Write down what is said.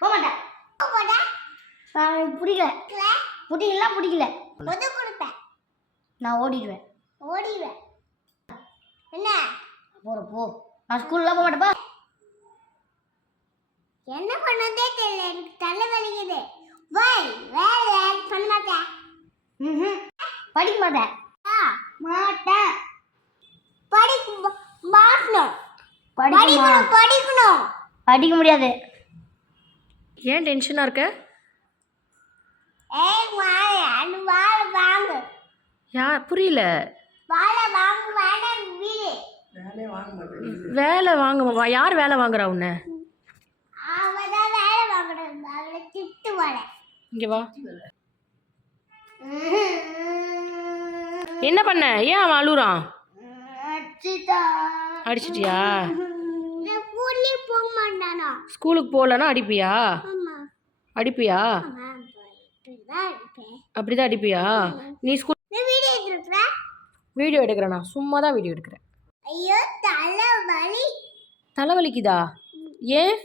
போக மாட்டேன். பிடிக்கல பிடிக்கல நான் ஓடிடுவேன். என்ன போ நான் ஸ்கூல்லாம் போக மாட்டேப்பா. என்ன பண்ணதே தெரியல, எனக்கு தலை வலிக்குது. வேலை பண்ண மாட்டேன். படிக்க மாட்டேன். படிக்க முடியாது. ஏன் டென்ஷனாக இருக்க? புரியல. வேலை வாங்க யார் வேலை வாங்குறா உன்னை? இங்க வா. என்ன பண்ண? ஏன் அவன் அழுறான்? அடிச்சிட்டியா? ஸ்கூலுக்கு போகலன்னா அடிப்பியா? அப்படிதான் அடிப்பியா? நீ ஸ்கூல் வீடியோ எடுக்கிறேண்ணா, சும்மா தான் வீடியோ எடுக்கிறேன். ஐயோ தலை வலிக்குதா? ஏன்?